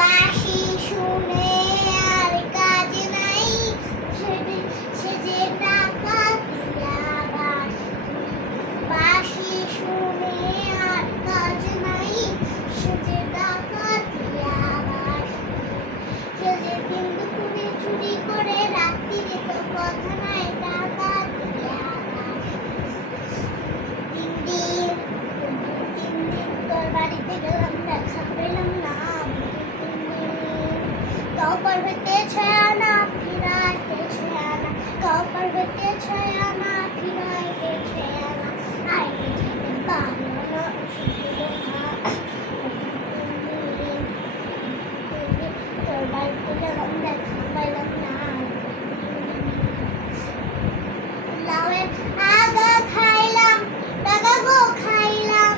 বাঁশি শুনে আর কাজ নাই, সেজে টাকা দিয়া বাঁশি। বাঁশি শুনে আর কাজ নাই, সেজে টাকা দিয়া বাঁশি। সেজে দিন দুপুরে চুরি করে, রাত্রিরে তো কথা নাই, টাকা দিয়া বাঁশি। তিন দিন তোর বাড়িতে গেলাম, দেখা পেলাম না। কপাল হইতে ছয়ানা ফিরাইতেছে আনা, কপাল হইতে ছয়ানা ফিরাইতেছে আনা। আইতে যেতে পারলো না, তোর বাড়িতে গেলাম, দেখা পেলাম না। লাউয়ের আগা খাইলাম, টাকা গো খাইলাম।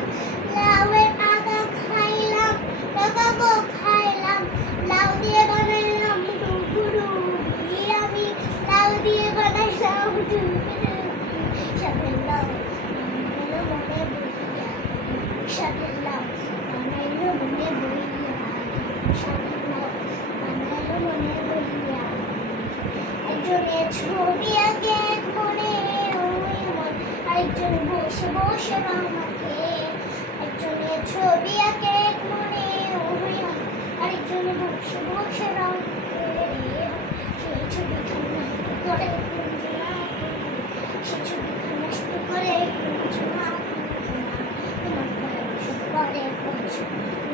লাউয়ের আগা খাইলাম, টাকা গো খাইলাম। লাউ দিয়ে বানাইলাম ডুগুডু আমি, লাউ দিয়ে বানাইলাম ডুগুডু। সাথে লাউ বানাইলো মনে বইয়া, সাথে লাউ বানাইলো মনে বইয়া, সাথে লাউ বানাইলো মনে বইয়া। একজনের ছবি আঁকে এক মনে, ওই মন আরেকজন বসে বসে রং মাখে। একজনের ছবি আঁকে এক মনে, ওই মন আরেকজন বসে বসে রং মাখে। সেই ছবিখান নষ্ট করে কুঞ্জনা, সেই ছবিখান নষ্ট করে কুঞ্জনা, তোমার ভালোবাসা করে কুঞ্জনা।